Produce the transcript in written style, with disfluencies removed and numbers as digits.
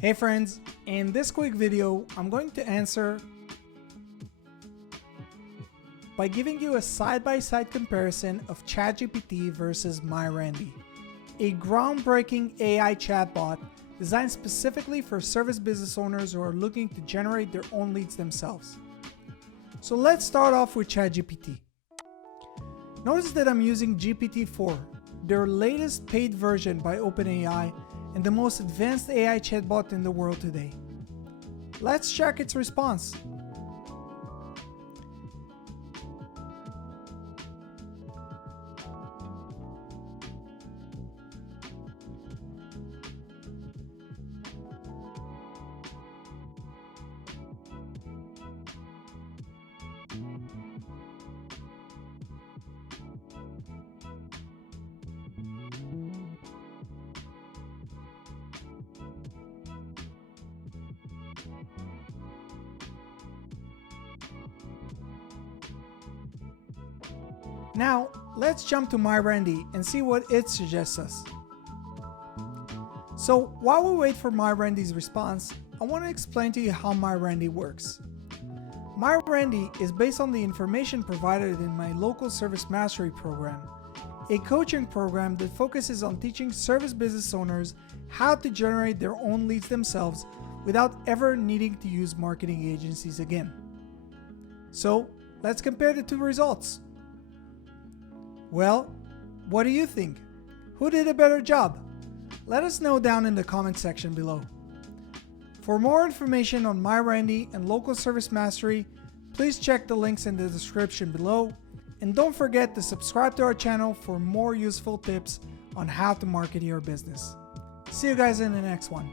Hey friends, in this quick video, I'm going to answer by giving you a side-by-side comparison of ChatGPT versus MyRandy, a groundbreaking AI chatbot designed specifically for service business owners who are looking to generate their own leads themselves. So let's start off with ChatGPT. Notice that I'm using GPT-4, their latest paid version by OpenAI and the most advanced AI chatbot in the world today. Let's check its response. Now, let's jump to MyRandy and see what it suggests us. So, while we wait for MyRandy's response, I want to explain to you how MyRandy works. MyRandy is based on the information provided in my local service mastery program, a coaching program that focuses on teaching service business owners how to generate their own leads themselves without ever needing to use marketing agencies again. So, let's compare the two results. Well, what do you think? Who did a better job? Let us know down in the comment section below. For more information on MyRandy and local service mastery, please check the links in the description below, and don't forget to subscribe to our channel for more useful tips on how to market your business. See you guys in the next one.